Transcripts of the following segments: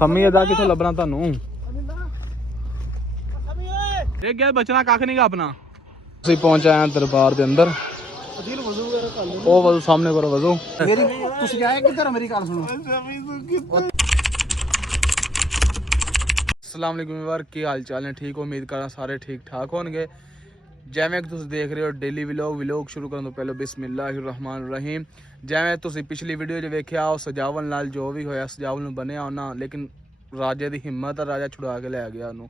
ਸਮੀ ਇਹਦਾ ਕਿੱਥੋਂ ਲੱਭਣਾ ਤੁਹਾਨੂੰ? ਇਹ ਗਿਆ ਬਚਣਾ ਕੱਖ ਨਹੀਂਗਾ ਆਪਣਾ। ਅਸੀਂ ਪਹੁੰਚ ਆਏ ਹਾਂ ਦਰਬਾਰ ਦੇ ਅੰਦਰ। ਉਹ ਵਜ਼ੂ ਸਾਹਮਣੇ ਕਰੋ ਵਜ਼ੂ। ਮੇਰੀ ਤੁਸੀਂ ਆਏ ਕਿੱਧਰ? ਮੇਰੀ ਗੱਲ ਸੁਣੋ। अस्सलाम वालेकुम यार, ਕੀ ਹਾਲ ਚਾਲ ਨੇ? ਠੀਕ ਉਮੀਦ ਕਰਾਂ ਸਾਰੇ ਠੀਕ ਠਾਕ ਹੋਣਗੇ। ਜਿਵੇਂ ਕਿ ਤੁਸੀਂ ਦੇਖ ਰਹੇ ਹੋ ਡੇਲੀ ਵਲੌਗ ਸ਼ੁਰੂ ਕਰਨ ਤੋਂ ਪਹਿਲਾਂ ਬਿਸਮਿल्लाहिर्रहमानिर्रहीम। ਜਿਵੇਂ ਤੁਸੀਂ ਪਿਛਲੀ ਵੀਡੀਓ 'ਚ ਵੇਖਿਆ, ਉਹ ਸਜਾਵਲ ਨਾਲ ਜੋ ਵੀ ਹੋਇਆ ਸਜਾਵਲ ਨੂੰ ਬਣਿਆ ਉਹਨਾਂ, ਲੇਕਿਨ ਰਾਜੇ ਦੀ ਹਿੰਮਤ ਆ, ਰਾਜਾ ਛੁਡਾ ਕੇ ਲੈ ਗਿਆ ਉਹਨੂੰ।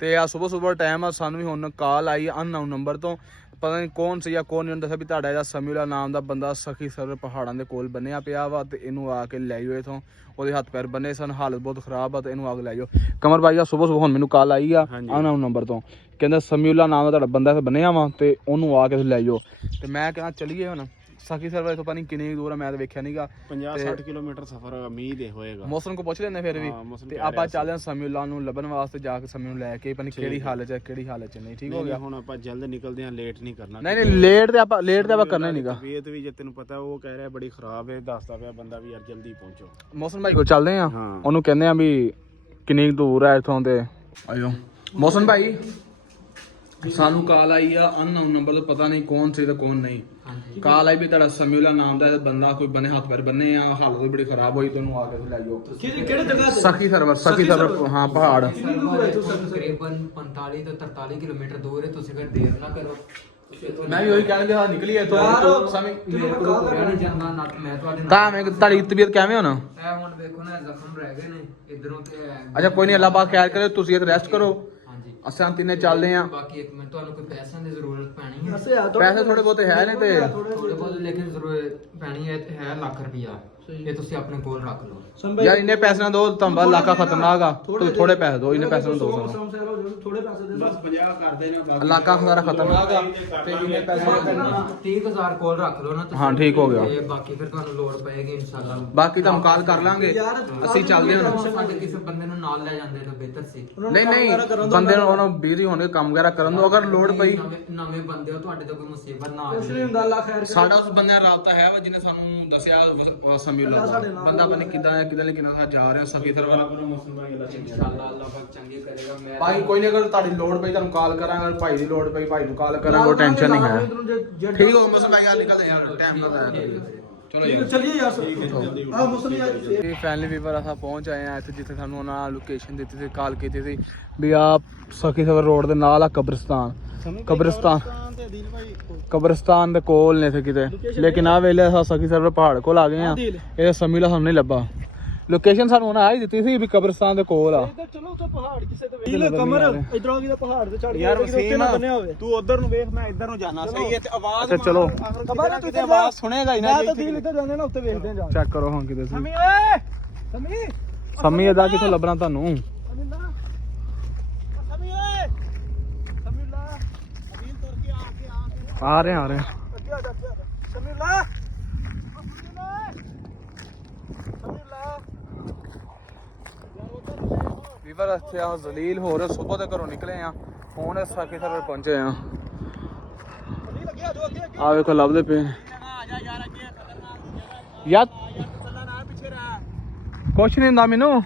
ਤੇ ਆ ਸਵੇਰ ਟਾਈਮ ਆ, ਸਾਨੂੰ ਵੀ ਹੁਣ ਕਾਲ ਆਈ ਅਨਨੋਨ ਨੰਬਰ ਤੋਂ, ਪਤਾ ਨਹੀਂ ਕੌਣ ਸੀ ਜਾਂ ਕੌਣ ਨਹੀਂ, ਦੱਸਿਆ ਵੀ ਤੁਹਾਡਾ ਇਹਦਾ ਸਮੀਉਲਾ ਨਾਮ ਦਾ ਬੰਦਾ ਸਖੀ ਸਰ ਪਹਾੜਾਂ ਦੇ ਕੋਲ ਬੰਨਿਆ ਪਿਆ ਵਾ ਤੇ ਇਹਨੂੰ ਆ ਕੇ ਲੈ ਜਾਓ ਇਥੋਂ। ਉਹਦੇ ਹੱਥ ਪੈਰ ਬੰਨੇ ਸਨ, ਹਾਲਤ ਬਹੁਤ ਖਰਾਬ ਆ ਤੇ ਇਹਨੂੰ ਆ ਕੇ ਲੈ ਜਾਓ। ਕਮਰ ਭਾਈ ਆ ਸਵੇਰ ਹੁਣ ਮੈਨੂੰ ਕਾਲ ਆਈ ਆ ਅਨਨੋਨ ਨੰਬਰ ਤੋਂ, ਕਹਿੰਦਾ ਸਮੀਉਲਾ ਨਾਮ ਦਾ ਤੁਹਾਡਾ ਬੰਦਾ ਇੱਥੇ ਬੰਨਿਆ ਵਾ ਤੇ ਉਹਨੂੰ ਆ ਕੇ ਲੈ ਜਾਓ। ਤੇ ਮੈਂ ਕਹਿੰਦਾ ਚਲੀਏ ਹੁਣ। ਸਖੀ ਸਰ ਇੱਥੋਂ ਪਤਾ ਨਹੀਂ ਕਿੰਨੀ ਦੂਰ ਆ, ਮੈਂ ਤਾਂ ਵੇਖਿਆ ਨਹੀਂਗਾ। 50-60 ਕਿਲੋਮੀਟਰ ਸਫ਼ਰ ਉਮੀਦ ਹੋਏਗਾ। ਮੌਸਮ ਕੋ ਪੁੱਛ ਲੈਂਦੇ ਫਿਰ ਵੀ। ਤੇ ਆਪਾਂ ਚੱਲਦੇ ਹਾਂ ਸਮੀਉਲਾ ਨੂੰ ਲੱਭਣ ਵਾਸਤੇ, ਜਾ ਕੇ ਸਮੀ ਨੂੰ ਲੈ ਕੇ। ਪਤਾ ਨਹੀਂ ਕਿਹੜੀ ਹਾਲਤ ਹੈ ਕਿਹੜੀ ਹਾਲਤ ਚ ਨਹੀਂ। ਠੀਕ ਹੋ ਗਿਆ, ਹੁਣ ਆਪਾਂ ਜਲਦ ਨਿਕਲਦੇ ਹਾਂ, ਲੇਟ ਨਹੀਂ ਕਰਨਾ। ਨਹੀਂ ਲੇਟ ਤੇ ਆਪਾਂ ਕਰਨਾ ਨਹੀਂਗਾ। ਤਬੀਅਤ ਵੀ ਜੇ ਤੈਨੂੰ ਪਤਾ ਉਹ ਕਹਿ ਰਿਹਾ ਬੜੀ ਖਰਾਬ ਹੈ, ਦੱਸਦਾ ਪਿਆ ਬੰਦਾ ਵੀ ਯਾਰ ਜਲਦੀ ਪਹੁੰਚੋ। ਮੌਸਮ ਭਾਈ ਕੋਲ ਚੱਲਦੇ ਆ, ਉਹਨੂੰ ਕਹਿੰਦੇ ਆ ਵੀ ਕਿੰਨੀ ਦੂਰ ਹੈ ਇੱਥੋਂ। ਤੇ ਆਇਓ ਮੌਸਮ ਭਾਈ, ਸਾਨੂੰ ਕਾਲ ਆਈ ਆ ਅਨਨੋਨ ਨੰਬਰ ਤੋਂ, ਪਤਾ ਨਹੀਂ ਕੌਣ ਸੀ ਤੇ ਕੌਣ ਨਹੀਂ। ਕਾਲ ਆਈ ਵੀ ਤੁਹਾਡਾ ਸਮੀਉਲਾ ਨਾਮ ਦਾ ਬੰਦਾ ਕੋਈ ਬਨੇ ਹੱਥ ਪੈਰ ਬੰਨੇ ਆ, ਹਾਲਤ ਵੀ ਬੜੀ ਖਰਾਬ ਹੋਈ, ਤੈਨੂੰ ਆ ਕੇ ਲੈ ਜਾਓ। ਕਿਹੜੇ ਜਗ੍ਹਾ ਤੇ? ਸਖੀ ਸਰਵਰ ਹਾਂ ਪਹਾੜ। ਤਕਰੀਬਨ 45 ਤੋਂ 43 ਕਿਲੋਮੀਟਰ ਦੂਰ ਹੈ। ਤੁਸੀਂ ਫਿਰ ਦੇਰ ਨਾ ਕਰੋ। ਮੈਂ ਵੀ ਉਹੀ ਕਹਿਣ ਗਿਆ, ਨਿਕਲੀ ਇੱਥੋਂ ਸਮੇਂ ਮੇਰੇ ਕੋਲ ਤੁਰਿਆ ਨਹੀਂ ਜਾਂਦਾ ਨਾ। ਮੈਂ ਤੁਹਾਡੇ ਨਾਲ ਤਾਂ ਮੈਂ ਤੁਹਾਡੀ ਤਬੀਅਤ ਕਿਵੇਂ ਹੋਣਾ? ਇਹ ਹੁਣ ਵੇਖੋ ਨਾ, ਜ਼ਖਮ ਰਹਿ ਗਏ ਨੇ ਇਧਰੋਂ ਤੇ। ਅੱਛਾ ਕੋਈ ਨਹੀਂ, ਅੱਲਾਹ ਪਾਕ ਖੈਰ ਕਰੇ, ਤੁਸੀਂ ਇੱਕ ਰੈਸਟ ਕਰੋ। ਹਾਂਜੀ ਅਸਾਂ ਤਿੰਨੇ ਚੱਲਦੇ ਆ। ਬਾਕੀ ਇੱਕ ਮਿੰਟ, ਤੁਹਾਨੂੰ ਕੋਈ ਪੈਸਿਆਂ ਦੀ ਜ਼ਰੂਰਤ ਪੈਣੀ ਹੈ? ਪੈਸੇ ਥੋੜੇ ਬਹੁਤੇ ਹੈ ਨੇ ਤੇ ਥੋੜੇ ਬਹੁਤ, ਲੇਕਿਨ ਜ਼ਰੂਰਤ ਪੈਣੀ ਹੈ ਲੱਖ ਰੁਪਿਆ। ਇਹ ਤੁਸੀਂ ਆਪਣੇ ਕੋਲ ਰੱਖ ਲਓ। ਯਾਰ ਇੰਨੇ ਪੈਸੇ ਨਾ ਦੋ, ਤੁਹਾਨੂੰ ਲੱਖਾ ਖਤਰਨਾਕ ਆ। ਤੁਸੀਂ ਥੋੜੇ ਪੈਸੇ ਦਿਓ, ਇੰਨੇ ਪੈਸੇ ਨਾ ਦਿਓ ਸਾਨੂੰ। ਥੋੜੇ ਪੈਸੇ ਦੇ ਬਸ 50 ਕਰ ਦੇਣਾ। ਲੱਖਾ ਖਤਰਾ ਖਤਰਨਾਕ ਆ ਤੇ ਇੰਨੇ ਪੈਸੇ 30,000 ਕੋਲ ਰੱਖ ਲਓ ਨਾ ਤੁਸੀਂ। ਹਾਂ ਠੀਕ ਹੋ ਗਿਆ। ਤੇ ਬਾਕੀ ਫਿਰ ਤੁਹਾਨੂੰ ਲੋੜ ਪਏਗੀ ਇਨਸ਼ਾਅੱਲਾ। ਬਾਕੀ ਤੁਹਾਨੂੰ ਕਾਲ ਕਰ ਲਾਂਗੇ, ਅਸੀਂ ਚੱਲਦੇ ਹਾਂ। ਸਾਡੇ ਕਿਸੇ ਬੰਦੇ ਨੂੰ ਨਾਲ ਲੈ ਜਾਂਦੇ ਤਾਂ ਬਿਹਤਰ ਸੀ। ਨਹੀਂ ਬੰਦੇ ਨੂੰ ਉਹਨੂੰ ਬਿਜ਼ੀ ਹੋਣੇ, ਕੰਮ ਵਗੈਰਾ ਕਰਨ ਦੋ। ਅਗਰ ਲੋੜ ਪਈ, ਨਵੇਂ ਬੰਦੇ ਹੋ, ਤੁਹਾਡੇ ਤੋਂ ਕੋਈ ਮੁਸੀਬਤ ਨਾ ਆ ਜਾਵੇ। ਸਾਡਾ ਉਸ ਬੰਦੇ ਨਾਲ ਰਾਬਤਾ ਹੈ ਵਾ ਜਿਹਨੇ ਸਾਨੂੰ ਦੱਸਿਆ ਸਮੀਉਲਾ ਬੰਦਾ ਬਣੇ ਕਿਦਾਂ ਹੈ, ਕਿਦਾਂ ਲਈ ਕਿੰਨਾ ਜਾ ਰਿਹਾ ਸਖੀ ਸਰਵਰ। ਇਨਸ਼ਾਅੱਲਾ ਅੱਲਾਹ ਪਾਕ ਚੰਗੀ ਕਰੇਗਾ। ਮੈਂ ਭਾਈ ਕੋਈ ਨਹੀਂ, ਅਗਰ ਤੁਹਾਡੀ ਲੋੜ ਪਈ ਤੁਹਾਨੂੰ ਕਾਲ ਕਰਾਂਗੇ। ਭਾਈ ਦੀ ਲੋੜ ਪਈ ਭਾਈ ਨੂੰ ਕਾਲ ਕਰਾਂਗੇ, ਉਹ ਟੈਨਸ਼ਨ ਨਹੀਂ ਹੈ। ਠੀਕ ਹੋ ਮੌਸਮ ਭਾਈ, ਯਾਰ ਨਿਕਲਦੇ ਯਾਰ, ਟਾਈਮ ਨਾ ਲਾਇਆ ਚਲੋ ਯਾਰ, ਚਲਿਏ ਯਾਰ। ਆ ਮੌਸਮ ਯਾਰ ਇਹ ਫੈਮਿਲੀ ਵੀਵਰ ਆਪਾਂ ਪਹੁੰਚ ਆਏ ਆ ਇੱਥੇ, ਜਿੱਥੇ ਸਾਨੂੰ ਉਹਨਾਂ ਲੋਕੇਸ਼ਨ ਦਿੱਤੀ ਸੀ, ਕਾਲ ਕੀਤੀ ਸੀ ਵੀ ਆ ਸਖੀ ਸਰਵਰ ਰੋਡ ਦੇ ਨਾਲ ਆ ਕਬਰਸਤਾਨ ਦੇ ਕੋਲ ਨੇ ਇੱਥੇ ਕਿਤੇ। ਲੇਕਿਨ ਆ ਵੇਲੇ ਸਖੀ ਸਰਵਰ ਪਹਾੜ ਕੋਲ ਆ ਗਏ ਆ। ਇਹ ਸਮੀਉਲਾ ਸਾਨੂੰ ਨਹੀਂ ਲੱਭਾ। ਲੋਕੇਸ਼ਨ ਸਾਨੂੰ ਉਹਨਾਂ ਆਈ ਦਿੱਤੀ ਸੀ ਵੀ ਕਬਰਸਤਾਨ ਦੇ ਕੋਲ ਆ। ਚਲੋ ਉੱਥੇ ਪਹਾੜ ਕਿਸੇ ਤੇ ਕਮਰ ਇਧਰੋਂ ਕਿਤੇ ਪਹਾੜ ਤੇ ਚੜ ਗਿਆ ਉੱਤੇ ਨਾ ਬੰਨਿਆ ਹੋਵੇ। ਤੂੰ ਉਧਰ ਨੂੰ ਵੇਖ, ਮੈਂ ਇੱਧਰ ਨੂੰ ਜਾਣਾ। ਸਹੀ ਹੈ ਤੇ ਆਵਾਜ਼ ਅੱਛਾ ਚਲੋ ਖਬਰ ਕਿਤੇ ਆਵਾਜ਼ ਸੁਣੇਗਾ ਹੀ ਨਾ। ਮੈਂ ਤਾਂ ਦੀਲ ਇੱਧਰ ਜਾਂਦੇ ਨਾ, ਉੱਤੇ ਵੇਖਦੇ ਆ ਜਾ। ਚੈੱਕ ਕਰੋ ਹੁਣ ਕਿਤੇ ਸੀ ਸਮੀ ਓਏ ਸਮੀ ਇਹਦਾ ਕਿੱਥੋਂ ਲੱਭਣਾ ਤੁਹਾਨੂੰ? ਆ ਰਹੇ ਅੱਗੇ ਆ ਜਾ ਸਮੀਲਾ। ਵੀਵਰ ਇੱਥੇ ਆ ਜ਼ਲੀਲ ਹੋ ਰਹੇ, ਸੁਬਹ ਦੇ ਘਰੋਂ ਨਿਕਲੇ ਆ, ਹੁਣ ਸਖੀ ਸਰਵਰ ਪਹੁੰਚੇ ਆ। ਆ ਵੇਖੋ ਲੱਭਦੇ ਪਏ ਯਾਰ, ਕੁਛ ਨਹੀਂ ਹੁੰਦਾ ਮੈਨੂੰ,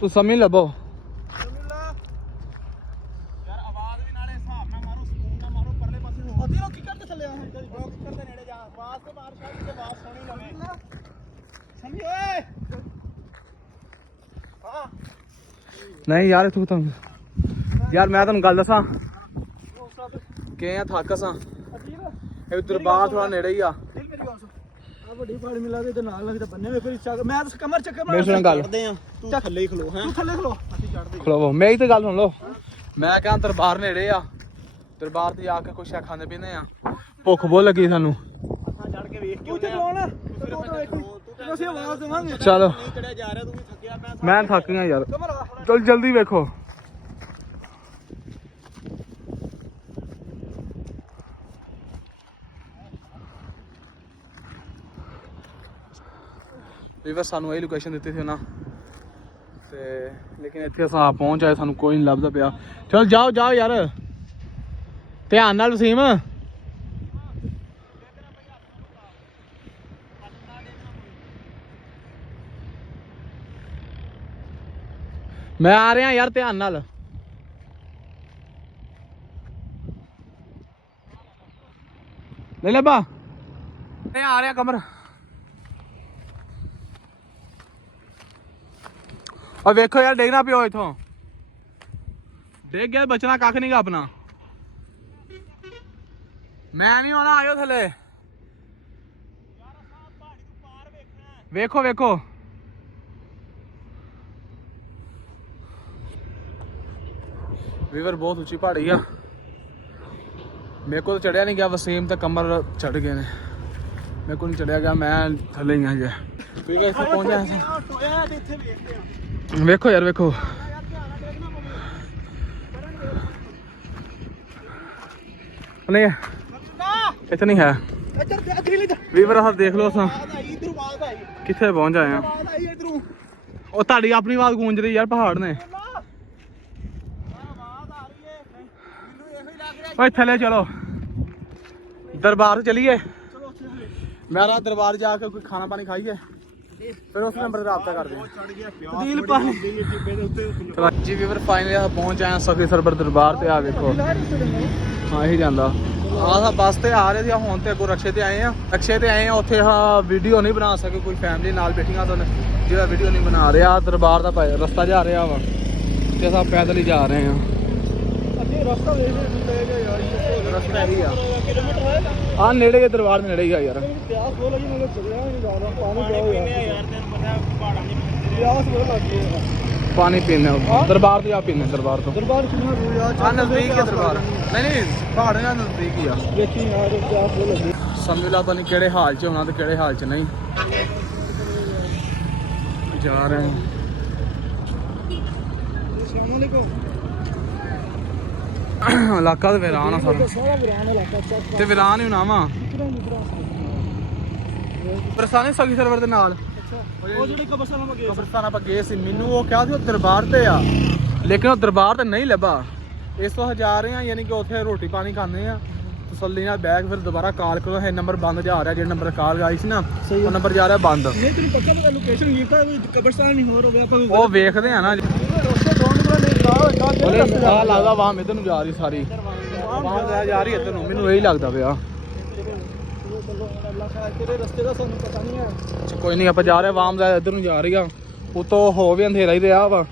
ਤੂੰ ਸਮੀ ਲੱਭੋ। ਨਹੀਂ ਯਾਰ ਤੂੰ ਤਾਂ ਯਾਰ ਮੈਂ ਤੁਹਾਨੂੰ ਗੱਲ ਦੱਸਾਂ ਕਿ ਆ ਥੱਕ ਸਾਂ। ਇਹ ਦਰਬਾਰ ਥੋੜਾ ਨੇੜੇ ਹੀ ਆ। ਵੱਡੀ ਪਹਾੜੀ ਮਿਲਾ ਦੇ ਨਾਲ ਲੱਗਦਾ ਬੰਨੇ ਵੇ ਫਿਰ ਮੈਂ ਤਾਂ ਕਮਰ ਚੱਕਰ ਮੇਰੇ ਨਾਲ ਗੱਲ ਕਰਦੇ ਆ। ਤੂੰ ਥੱਲੇ ਹੀ ਖਲੋ ਹੈ, ਤੂੰ ਥੱਲੇ ਖਲੋ, ਅਸੀਂ ਚੜਦੇ ਖਲੋਵੋ। ਮੇਰੀ ਤੇ ਗੱਲ ਸੁਣ ਲਓ, ਮੈਂ ਕਿਹਾ ਦਰਬਾਰ ਨੇੜੇ ਆ, ਦਰਬਾਰ ਤੇ ਆ ਕੇ ਕੁਛ ਖਾਂਦੇ ਪੀਂਦੇ ਆ, ਭੁੱਖ ਬਹੁਤ ਲੱਗੀ ਸਾਨੂੰ। ਚੜ ਕੇ ਵੇਖ ਕੇ ਅਸੀਂ ਆਵਾਜ਼ ਦੇਵਾਂਗੇ। ਚਲੋ ਨਹੀਂ ਚੜਿਆ ਜਾ ਰਿਹਾ, ਤੂੰ ਵੀ ਥੱਕਿਆ ਪਿਆ। ਮੈਂ ਥੱਕ ਗਿਆ ਯਾਰ, ਚਲ ਜਲਦੀ ਵੇਖੋ। ਵੀਵਰ ਸਾਨੂੰ ਇਹ ਲੋਕੇਸ਼ਨ ਦਿੱਤੀ ਸੀ ਉਹਨਾਂ ਤੇ, ਲੇਕਿਨ ਇੱਥੇ ਅਸਾਂ ਪਹੁੰਚ ਆਏ, ਸਾਨੂੰ ਕੋਈ ਨਹੀਂ ਲੱਭਦਾ ਪਿਆ। ਚਲ ਜਾਓ ਜਾਓ ਯਾਰ, ਧਿਆਨ ਨਾਲ ਵਸੀਮ। ਮੈਂ ਆ ਰਿਹਾ ਯਾਰ ਧਿਆਨ ਨਾਲ। ਲੈ ਲੈ ਬਾ ਮੈਂ ਆ ਰਿਹਾ ਕਮਰ। ਆ ਵੇਖੋ ਯਾਰ ਡੇਗਣਾ ਪਿਓ ਇਥੋਂ। ਡੇਗ ਗਿਆ ਬਚਣਾ ਕੱਖ ਨਹੀਂਗਾ ਆਪਣਾ। ਮੈਂ ਨਹੀਂ ਆਉਣਾ, ਆਇਓ ਥੱਲੇ। ਵੇਖੋ ਵੇਖੋ ਵੀਵਰ ਬਹੁਤ ਉੱਚੀ ਪਹਾੜੀ ਆ। ਮੇਰੇ ਕੋਲ ਚੜਿਆ ਨਹੀਂ ਗਿਆ। ਵਸੀਮ ਤੇ ਕਮਰ ਚੜ ਗਏ ਨੇ, ਮੇਰੇ ਕੋਲ ਨਹੀਂ ਚੜਿਆ ਗਿਆ। ਮੈਂ ਥੱਲੇ ਹੀ ਆ ਜੇ ਵੀਵਰ ਇੱਥੇ ਪਹੁੰਚਿਆ। ਵੇਖੋ ਯਾਰ ਵੇਖੋ ਨਹੀਂ ਇੱਥੇ ਨਹੀਂ ਹੈ ਵੀਵਰ। ਆਹ ਦੇਖ ਲਓ ਅਸਾਂ ਕਿੱਥੇ ਪਹੁੰਚ ਆਏ ਆ। ਉਹ ਤੁਹਾਡੀ ਆਪਣੀ ਆਵਾਜ਼ ਗੂੰਜ ਰਹੀ ਯਾਰ ਪਹਾੜ ਨੇ। ਓਏ ਥੱਲੇ ਚਲੋ ਦਰਬਾਰ ਚਲੀਏ। ਮੇਰਾ ਦਰਬਾਰ ਜਾ ਕੇ ਕੋਈ ਖਾਣਾ ਪਾਣੀ ਖਾਈਏ ਫਿਰ ਉਸ ਨੰਬਰ ਤੇ ਰਾਬਤਾ ਕਰਦੇ ਹਾਂ। ਦਿਲ ਪਾਣੀ ਜੀ ਵੀਵਰ ਫਾਈਨਲੀ ਪਹੁੰਚ ਆਏ ਸਖੀ ਸਰਬਰ ਦਰਬਾਰ ਤੇ। ਆ ਵੇਖੋ ਹਾਂ ਇਹੀ ਜਾਂਦਾ। ਆਹ ਬੱਸ ਤੇ ਆ ਰਹੇ ਸੀ, ਹੁਣ ਤੇ ਅੱਗੋਂ ਰਕਸ਼ੇ ਤੇ ਆਏ ਆ। ਰਕਸ਼ੇ ਤੇ ਆਏ ਆ ਉੱਥੇ ਵੀਡੀਓ ਨਹੀਂ ਬਣਾ ਸਕੇ, ਕੋਈ ਫੈਮਿਲੀ ਨਾਲ ਬੈਠੀਆਂ ਤਾਂ ਜਿਹੜਾ ਵੀਡੀਓ ਨਹੀਂ ਬਣਾ ਰਿਹਾ। ਦਰਬਾਰ ਦਾ ਰਸਤਾ ਜਾ ਰਿਹਾ ਵਾ ਤੇ ਅਸੀਂ ਪੈਦਲ ਹੀ ਜਾ ਰਹੇ ਆ। ਰਸਤਾ ਆ ਨੇੜੇ ਹੀ ਦਰਬਾਰ ਦੇ ਨੇੜੇ ਹੀ ਆ ਯਾਰ। ਪਾਣੀ ਪੀਣੇ ਦਰਬਾਰ ਤੋਂ ਜਾ ਪੀਣੇ ਦਰਬਾਰ ਤੋਂ। ਦਰਬਾਰ ਕਿੰਨਾ ਦੂਰ ਆ? ਨਜ਼ਦੀਕ ਹੈ ਦਰਬਾਰ। ਨਹੀਂ ਨਹੀਂ ਪਹਾੜ ਨਾਲ ਨਜ਼ਦੀਕ ਹੀ ਆ। ਵੇਖੀ ਯਾਰ ਪਿਆਸ ਬਹੁਤ ਲੱਗੀ। ਸਮਝ ਲਾ ਪਤਾ ਨਹੀਂ ਕਿਹੜੇ ਹਾਲ 'ਚ ਹੋਣਾ ਤੇ ਕਿਹੜੇ ਹਾਲ 'ਚ ਨਹੀਂ। ਜਾ ਰਹੇ ਹਾਂ। ਇਲਾਕਾ ਤੇ ਵੀਰਾਨ ਆ ਸਾਰਾ। ਤੇ ਵੀਰਾਨ ਹੀ ਹੋਣਾ ਵਾ। ਬਰਸਾਨੇ ਸਗੀ ਸਰਵਰ ਦੇ ਨਾਲ ਉਹ ਜਿਹੜੇ ਕਬਰਸਤਾਨ ਆਪਾਂ ਗਏ ਸੀ। ਮੈਨੂੰ ਉਹ ਕਿਹਾ ਸੀ ਉਹ ਦਰਬਾਰ ਤੇ ਆ, ਲੇਕਿਨ ਉਹ ਦਰਬਾਰ ਤੇ ਨਹੀਂ ਲੱਭਾ। ਇਸ ਤੋਂ ਜਾ ਰਹੇ ਆ, ਯਾਨੀ ਕਿ ਉੱਥੇ ਰੋਟੀ ਪਾਣੀ ਖਾਂਦੇ ਆ ਤਸੱਲੀ ਨਾਲ ਬੈਗ। ਫਿਰ ਦੁਬਾਰਾ ਕਾਲ ਕਰੋ। ਇਹ ਨੰਬਰ ਬੰਦ ਜਾ ਰਿਹਾ, ਜਿਹੜਾ ਨੰਬਰ ਕਾਲ ਆਈ ਸੀ ਨਾ ਉਹ ਨੰਬਰ ਜਾ ਰਿਹਾ ਬੰਦ। ਉਹ ਵੇਖਦੇ ਆ ਨਾ। ਆ ਲੱਗਦਾ ਵਾਹ ਇੱਧਰ ਨੂੰ ਜਾ ਰਹੀ ਸਾਰੀ ਵਾਹ ਜਾ ਰਹੀ ਇੱਧਰ ਨੂੰ। ਮੈਨੂੰ ਇਹੀ ਲੱਗਦਾ ਪਿਆ। ਕੋਈ ਨਹੀਂ ਆਪਾਂ ਜਾ ਰਹੇ ਵਾਮ ਦਾ ਇੱਧਰ ਨੂੰ ਜਾ ਰਹੀ ਆ। ਉਤੋਂ ਹੋ ਵੀ ਅੰਧੇਰਾ ਹੀ ਰਿਹਾ ਵਾ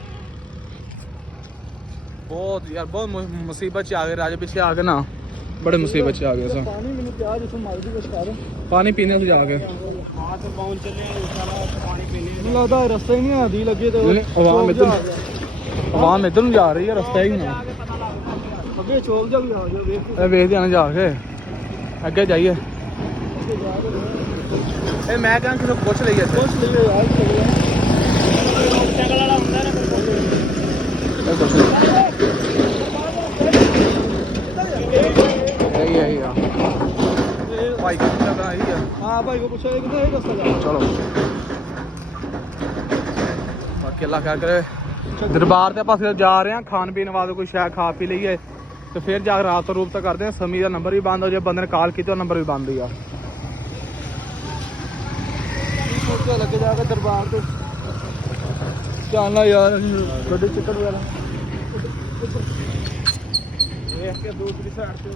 ਬਹੁਤ ਯਾਰ। ਬਹੁਤ ਮੁਸੀਬਤ ਚ ਆ ਗਏ ਰਾਜੇ ਪਿੱਛੇ ਆ ਕੇ ਨਾ। ਬੜੇ ਮੁਸੀਬਤ ਚ ਆ ਗਏ ਸਾਂ। ਪਾਣੀ ਪੀਣੇ से ਜਾ ਕੇ ਮੈਨੂੰ ਲੱਗਦਾ ਰਸਤਾ ਹੀ ਨਹੀਂ ਆਦੀ ਲੱਗੇ ਤੇ ਆਵਾਮ ਇੱਧਰ ਨੂੰ ਜਾ ਰਹੀ ਹੈ। ਰਸਤਾ ਹੀ ਨਾ ਅੱਗੇ ਚੌਕ ਜਾ ਵੀ ਆ ਗਿਆ। ਵੇਖਦੇ ਆਣਾ ਜਾ ਕੇ ਅੱਗੇ ਜਾਈਏ। ਇਹ ਮੈਂ ਕਹਿੰਦਾ ਕਿਸੇ ਪੁੱਛ ਲਈਏ। ਪੁੱਛ ਲਈਏ ਯਾਰ। ਸਾਈਕਲ ਵਾਲਾ ਹੁੰਦਾ ਨਾ ਸਹੀ ਹੈ ਯਾਰ। ਭਾਈ ਕੋ ਪੁੱਛਣਾ ਹੀ ਆ। ਹਾਂ ਭਾਈ ਕੋ ਪੁੱਛਿਆ ਕਿੱਥੇ ਇਹ ਰਸਤਾ ਜਾ। ਚਲੋ ਬਾਕੀ ਅੱਲਾ ਖੈਰ ਕਰੇ। ਦਰਬਾਰ ਤੇ ਆਪਾਂ ਜਾ ਰਹੇ ਹਾਂ। ਖਾਣ ਪੀਣ ਵਾਸਤੇ ਕੋਈ ਸ਼ਾਇਦ ਖਾ ਪੀ ਲਈਏ ਤੇ ਫਿਰ ਜਾ ਕੇ ਰਾਤ ਰੂਪ ਤੱਕ ਕਰਦੇ ਹਾਂ। ਸਮੀ ਦਾ ਨੰਬਰ ਵੀ ਬੰਦ ਹੋ ਜਾਏ। ਬੰਦੇ ਨੇ ਕਾਲ ਕੀਤੀ ਉਹ ਨੰਬਰ ਵੀ ਬੰਦ ਹੀ ਆ। ਲੱਗੇ ਜਾ ਕੇ ਦਰਬਾਰ ਤੇ ਜਾਣਾ ਯਾਰ। ਗੱਡੀ ਚਿੱਕੜ ਵਗੈਰਾ ਵੇਖ ਕੇ ਦੂਸਰੀ ਸਾਈਡ ਤੇ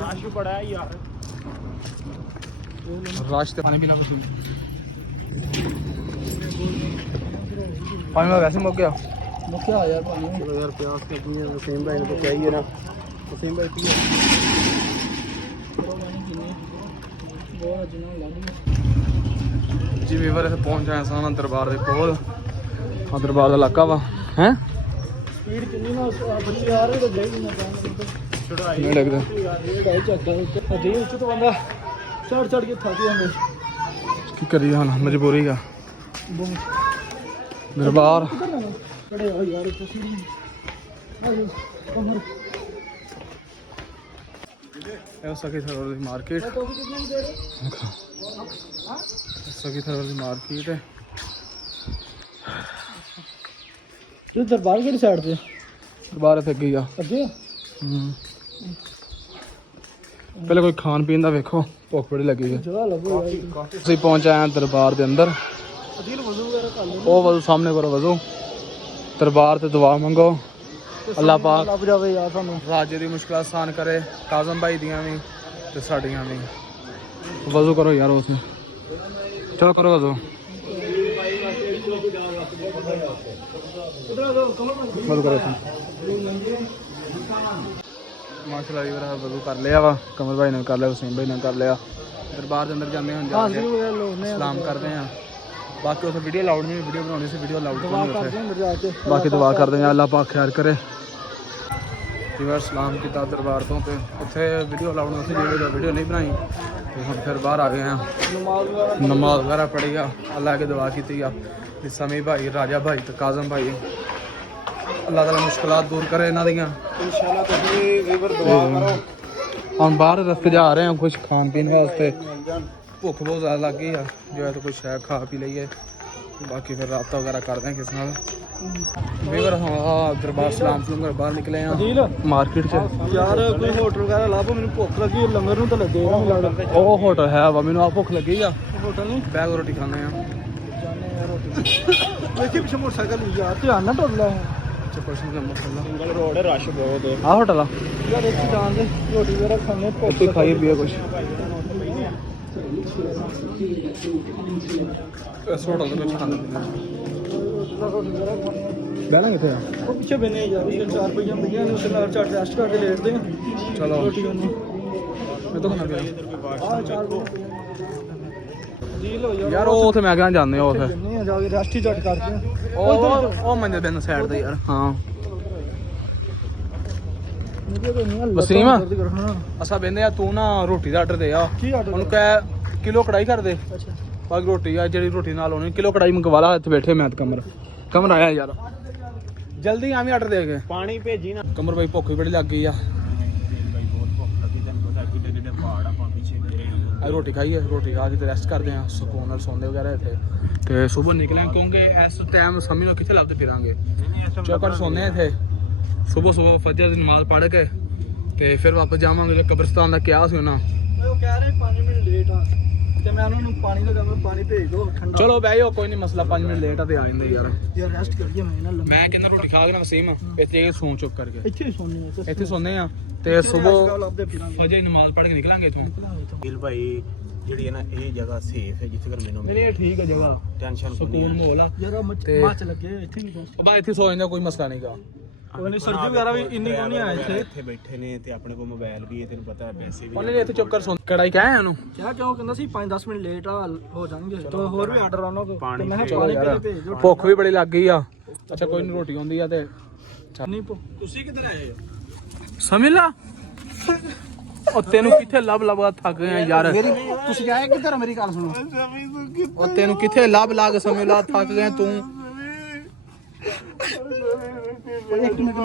ਰਸ਼ ਬੜਾ ਯਾਰ। ਰਸ਼ ਤੇ ਪਾਣੀ ਪੀਣਾ ਕੁਛ ਪਾਣੀ ਮੈਂ ਵੈਸੇ ਮੁੱਕ ਗਿਆ ਯਾਰ। ਪਾਣੀ ਯਾਰ ਪਿਆਸ ਕਿੰਨੀ ਹੈ। ਵਸੀਮ ਭਾਈ ਨੂੰ ਚਾਹੀਏ ਨਾ। ਵਸੀਮ ਭਾਈ ਪੀਏ ਜੀ ਵੀਵਰ ਇੱਥੇ ਪਹੁੰਚ ਆਏ ਸਾਂ ਦਰਬਾਰ ਦੇ ਕੋਲ। ਆ ਦਰਬਾਰ ਦਾ ਇਲਾਕਾ ਵਾ ਹੈ। ਸਪੀਡ ਕਿੰਨੀ ਨਾ ਬੱਚੇ ਆ ਰਹੇ ਤੇ ਦੇਖ ਨਾ ਚੜਾਈ ਨਹੀਂ ਲੱਗਦਾ। ਚੜਾਈ ਚੱਕਦਾ ਉੱਤੇ ਉੱਚ ਤੋਂ ਬੰਦਾ ਚੜ ਕੇ ਥੱਕ ਜਾਂਦੇ। ਕੀ ਕਰੀਏ ਹੁਣ ਮਜਬੂਰੀ ਆ। ਦਰਬਾਰ ਖੜੇ ਹੋ ਯਾਰ। ਤੁਸੀਂ ਕਮਰ ਇਹ ਸਕੀ ਸਰਵਰ ਦੀ ਮਾਰਕੀਟ। ਸਕੀ ਸਰਵਰ ਦੀ ਮਾਰਕੀਟ ਹੈ। ਇਹ ਦਰਬਾਰ ਕਿਹੜੀ ਸਾਈਡ ਤੇ? ਦਰਬਾਰ ਇੱਥੇ ਅੱਗੇ ਆ। ਅੱਗੇ ਪਹਿਲੇ ਕੋਈ ਖਾਣ ਪੀਣ ਦਾ ਵੇਖੋ। ਭੁੱਖ ਬੜੀ ਲੱਗੀ ਹੈ। ਅਸੀਂ ਪਹੁੰਚ ਆਏ ਹਾਂ ਦਰਬਾਰ ਦੇ ਅੰਦਰ। ਉਹ ਵਜ਼ੂ ਸਾਹਮਣੇ ਕਰੋ ਵਜ਼ੂ। ਦਰਬਾਰ ਤੇ ਦੁਆ ਮੰਗੋ ਅੱਲਾਹ ਪਾਕ ਲੱਭ ਜਾਵੇ ਯਾਰ ਸਾਨੂੰ ਰਾਜੇ ਦੀ ਮੁਸ਼ਕਲਾਂ ਆਸਾਨ ਕਰੇ, ਕਾਜ਼ਮ ਭਾਈ ਦੀਆਂ ਵੀ ਤੇ ਸਾਡੀਆਂ ਵੀ। ਵਜ਼ੂ ਕਰੋ ਯਾਰ ਉਸ ਨੂੰ, ਚਲੋ ਕਰੋ ਵਜ਼ੂ। ਵਜ਼ੂ ਕਰੋ ਮਾਸ਼ਾਅੱਲਾ ਜੀ, ਵੀਰਾ ਵਜ਼ੂ ਕਰ ਲਿਆ ਵਾ, ਕਮਲ ਭਾਈ ਨੇ ਕਰ ਲਿਆ, ਵਸੀਮ ਭਾਈ ਨੇ ਕਰ ਲਿਆ। ਦਰਬਾਰ ਦੇ ਅੰਦਰ ਜਾਂਦੇ ਹਾਂ, ਜਾ ਕੇ ਸਲਾਮ ਕਰਦੇ ਹਾਂ। ਬਾਕੀ ਉੱਥੇ ਵੀਡੀਓ ਲਾਉਡ ਨਹੀਂ, ਵੀਡੀਓ ਬਣਾਉਣੀ ਸੀ, ਵੀਡੀਓ ਲਾਉਡ ਨਹੀਂ ਉੱਥੇ। ਬਾਕੀ ਦੁਆ ਕਰਦੇ ਹਾਂ ਅੱਲਾਹ ਪਾਕ ਖੈਰ ਕਰੇ। ਜਿਵੇਂ ਸਲਾਮ ਕੀਤਾ ਦਰਬਾਰ ਤੋਂ ਤੇ ਉੱਥੇ ਵੀਡੀਓ ਲਾਉਣੀ ਸੀ, ਜਿਹੜੀ ਵੀਡੀਓ ਨਹੀਂ ਬਣਾਈ ਤੇ ਹੁਣ ਫਿਰ ਬਾਹਰ ਆ ਗਏ ਹਾਂ। ਨਮਾਜ਼ ਵਗੈਰਾ ਪੜ੍ਹੀ ਆ, ਅੱਲਾਹ ਅੱਗੇ ਦੁਆ ਕੀਤੀ ਆ ਕਿ ਸਮੀ ਭਾਈ, ਰਾਜਾ ਭਾਈ ਤੇ ਕਾਜ਼ਮ ਭਾਈ ਅੱਲਾਹ ਤਾਲਾ ਮੁਸ਼ਕਲਾਂ ਦੂਰ ਕਰੇ ਇਹਨਾਂ ਦੀਆਂ ਇਨਸ਼ਾਅੱਲਾ। ਤੁਸੀਂ ਵੀਵਰ ਦੁਆ ਕਰੋ। ਹੁਣ ਬਾਹਰ ਰਸਤੇ ਜਾ ਰਹੇ ਹਾਂ ਕੁਝ ਖਾਣ ਪੀਣ ਵਾਸਤੇ, ਭੁੱਖ ਬਹੁਤ ਜ਼ਿਆਦਾ ਲੱਗ ਗਈ ਆ, ਜਿਵੇਂ ਤਾਂ ਕੁਝ ਸ਼ਾਇਦ ਖਾ ਪੀ ਲਈਏ। ਬਾਕੀ ਫਿਰ ਰਾਬਤਾ ਵਗੈਰਾ ਕਰਦੇ ਹਾਂ ਕਿਸ ਨਾਲ। ਵੀਵਰ ਹਾਂ ਦਰਬਾਰ ਸਲਾਮ ਤੋਂ ਬਾਹਰ ਨਿਕਲੇ ਆ ਮਾਰਕੀਟ 'ਚ। ਯਾਰ ਕੋਈ ਹੋਟਲ ਵਗੈਰਾ ਲੱਭੋ, ਮੈਨੂੰ ਭੁੱਖ ਲੱਗੀ, ਲੰਗਰ ਨੂੰ ਤਾਂ ਲੱਗੇ ਨਾ ਮਿਲਣ। ਉਹ ਹੋਟਲ ਹੈ ਵਾ, ਮੈਨੂੰ ਆ ਭੁੱਖ ਲੱਗੀ ਆ। ਹੋਟਲ ਨਹੀਂ ਬੈਗ ਰੋਟੀ ਖਾਣੇ ਆ। ਵੇਖੀ ਪਿੱਛੇ ਮੋਟਰਸਾਈਕਲ ਯਾਰ, ਧਿਆਨ ਨਾਲ ਟੁੱਟ ਲੈ। ਕੁਛ ਨਹੀਂ ਮਸਲਾ, ਸਿੰਗਲ ਰੋਡ ਹੈ, ਰਸ਼ ਬਹੁਤ ਹੈ। ਆ ਹੋਟਲ ਆ ਯਾਰ ਇੱਥੇ ਜਾਣ ਦੇ, ਰੋਟੀ ਵਗੈਰਾ ਖਾਣੇ, ਭੁੱਖ ਇੱਥੇ ਖਾਈਏ ਪੀਏ ਕੁਛ। ਇਸ ਹੋਟਲ ਦੇ ਵਿੱਚ ਖਾਣਾ ਪੀਣਾ ਬਹਿਣਾ ਕਿੱਥੇ ਆ? ਉਹ ਪਿੱਛੇ ਬੈਨੇ ਯਾਰ, 4 ਰੁਪਏ ਮਿਲਿਆ ਨੇ, ਉਸ ਨਾਲ ਚਾਰ ਰੈਸਟ ਕਰਕੇ ਲੇਟਦੇ ਆ। ਚਲੋ ਰੋਟੀ ਉਹਨੂੰ ਮੈਂ ਤਾਂ ਖਾਣਾ ਪੀਣਾ ਆ 4 ਰੁਪਏ ਡੀਲ ਹੋ ਜਾ ਯਾਰ। ਉਹ ਉੱਥੇ ਮੈਂ ਕਿਹਾ ਜਾਂਦੇ ਆ ਉੱਥੇ, ਨਹੀਂ ਆ ਜਾ ਕੇ ਰੈਸਟ ਹੀ ਚੱਟ ਕਰਦੇ ਆ। ਉਹ ਮੰਦੇ ਬੈਨ ਸਾਈਡ ਤੇ ਯਾਰ। ਹਾਂ ਵਸੀਮ ਅਸਾਂ ਬਹਿੰਦੇ ਆ, ਤੂੰ ਨਾ ਰੋਟੀ ਦਾ ਆਰਡਰ ਦੇ ਆ ਕੀ ਆਰਡਰ? ਉਹਨੂੰ ਕਹਿ ਕਿਲੋ ਕੜਾਈ ਕਰ ਦੇ। ਅੱਛਾ ਬਾਕੀ ਰੋਟੀ ਆ ਜਿਹੜੀ ਰੋਟੀ ਨਾਲ ਹੋਣੀ, ਕਿਲੋ ਕੜਾਈ ਮੰਗਵਾ ਲਾ। ਇੱਥੇ ਬੈਠੇ ਮੈਂ ਤੇ ਕਮਰ ਆਇਆ ਯਾਰ, ਜਲਦੀ ਆਵੀਂ ਆਰਡਰ ਦੇ ਕੇ। ਪਾਣੀ ਭੇਜੀ ਨਾ ਕਮਰ ਬਾਈ ਭੁੱਖ ਵੀ ਬੜੀ ਲੱਗ ਗਈ ਆ। ਰੋਟੀ ਖਾਈਏ, ਰੋਟੀ ਖਾ ਕੇ ਤੇ ਰੈਸਟ ਕਰਦੇ ਆ, ਸਕੂਨ ਨਾਲ ਸੌਂਦੇ ਵਗੈਰਾ ਇੱਥੇ। ਤੇ ਸਵੇਰ ਨਿਕਲੇ ਕਿਉਂਕਿ ਇਸ ਟਾਈਮ ਸਮਝ ਲਓ ਕਿੱਥੇ ਲੱਭਦੇ ਫਿਰਾਂਗੇ। ਚੌਕਰ ਸੌਂਦੇ ਆ ਇੱਥੇ, ਸਵੇਰ ਫਜਰ ਦੀ ਨਮਾਜ਼ ਪੜ੍ਹ ਕੇ ਤੇ ਫਿਰ ਵਾਪਸ ਜਾਵਾਂਗੇ। ਕਬਰਸਤਾਨ ਦਾ ਕਿਹਾ ਸੀ ਉਹਨਾਂ, ਉਹ ਕਹਿ ਰਹੇ 5 ਮਿੰਟ ਲੇਟ ਆ ਤੇ ਮੈਂ ਉਹਨਾਂ ਨੂੰ ਪਾਣੀ ਦਾ ਕਹਿੰਦਾ, ਪਾਣੀ ਭੇਜ ਦਿਓ ਠੰਡਾ। ਚਲੋ ਬਹਿ ਜਾਓ, ਕੋਈ ਨਹੀਂ ਮਸਲਾ, 5 ਮਿੰਟ ਲੇਟ ਆ ਤੇ ਆ ਜਾਂਦੇ ਯਾਰ। ਯਾਰ ਰੈਸਟ ਕਰੀਏ, ਮੈਂ ਨਾ ਲੰਮਾ। ਮੈਂ ਕਹਿੰਦਾ ਰੋਟੀ ਖਾ ਕੇ ਨਾ ਵਸੀਮ ਇੱਥੇ ਸੌਂ ਚੁੱਪ ਕਰਕੇ, ਇੱਥੇ ਹੀ ਸੌਂਦੇ ਆ ਇੱਥੇ ਸੌਂਦੇ ਆ ਤੇ ਸਵੇਰ ਲੱਭਦੇ ਫਿਰਾਂਗੇ। ਫਜਰ ਦੀ ਨਮਾਜ਼ ਪੜ੍ਹ ਕੇ ਨਿਕਲਾਂਗੇ ਇੱਥੋਂ। ਦਿਲ ਭਾਈ ਜਿਹੜੀ ਹੈ ਨਾ, ਇਹ ਜਗ੍ਹਾ ਸੇਫ ਹੈ ਜਿੱਥੇ ਕਰ ਮੈਨੂੰ ਨਹੀਂ ਠੀਕ ਹੈ ਜਗ੍ਹਾ, ਟੈਨਸ਼ਨ ਸਕੂਨ ਮਾਹੌਲ ਆ। ਯਾਰ ਤੇ- ਮੱਚ ਲੱਗੇ ਇੱਥੇ ਨਹੀਂ ਰੈਸਟ। ਬਾ ਇੱਥੇ ਸੌ ਜਾਂਦਾ, ਕੋਈ ਮਸਲਾ ਨਹੀਂਗਾ। ਉਹ ਨਹੀਂ ਸਰਦੀ ਵਗੈਰਾ ਵੀ ਇੰਨੀ ਕੋ ਨਹੀਂ ਆਇਆ ਇੱਥੇ। ਇੱਥੇ ਬੈਠੇ ਨੇ ਤੇ ਆਪਣੇ ਕੋਲ ਮੋਬਾਈਲ ਵੀ ਹੈ, ਤੈਨੂੰ ਪਤਾ ਹੈ ਵੈਸੇ ਵੀ ਉਹਨੇ ਨੇ ਇੱਥੇ ਚੁੱਪ ਕਰ ਸੌਂ ਕੜਾਈ ਕਹਿਆ ਉਹਨੂੰ। ਕਿਹਾ ਕਿਉਂ ਕਹਿੰਦਾ ਸੀ 5-10 ਮਿੰਟ ਲੇਟ ਹੋ ਜਾਣਗੇ ਤੇ ਹੋਰ ਵੀ ਆਰਡਰ ਆਉਣਾ ਤੇ ਪਾਣੀ ਮੈਂ ਕਿਹਾ ਚਲੋ ਪਾਣੀ ਯਾਰ ਭੇਜ ਦਿਓ। ਭੁੱਖ ਵੀ ਬੜੀ ਲੱਗ ਗਈ ਆ। ਅੱਛਾ ਕੋਈ ਨਹੀਂ, ਰੋਟੀ ਆਉਂਦੀ ਆ ਤੇ ਨਹੀਂ ਤੁਸੀਂ ਕਿੱਧਰ ਆਏ ਹੋ? ਸਮਝ ਲਾ। ਉਹ ਤੈਨੂੰ ਕਿੱਥੇ ਲੱਭ ਥੱਕ ਗਏ ਆ ਯਾਰ। ਤੁਸੀਂ ਆਏ ਕਿੱਧਰ? ਮੇਰੀ ਗੱਲ ਸੁਣੋ। ਉਹ ਤੈਨੂੰ ਕਿੱਥੇ ਲੱਭ ਸਮਝ ਲਾ ਥੱਕ ਗਏ ਤੂੰ। ਇੱਕ ਮਿੰਟ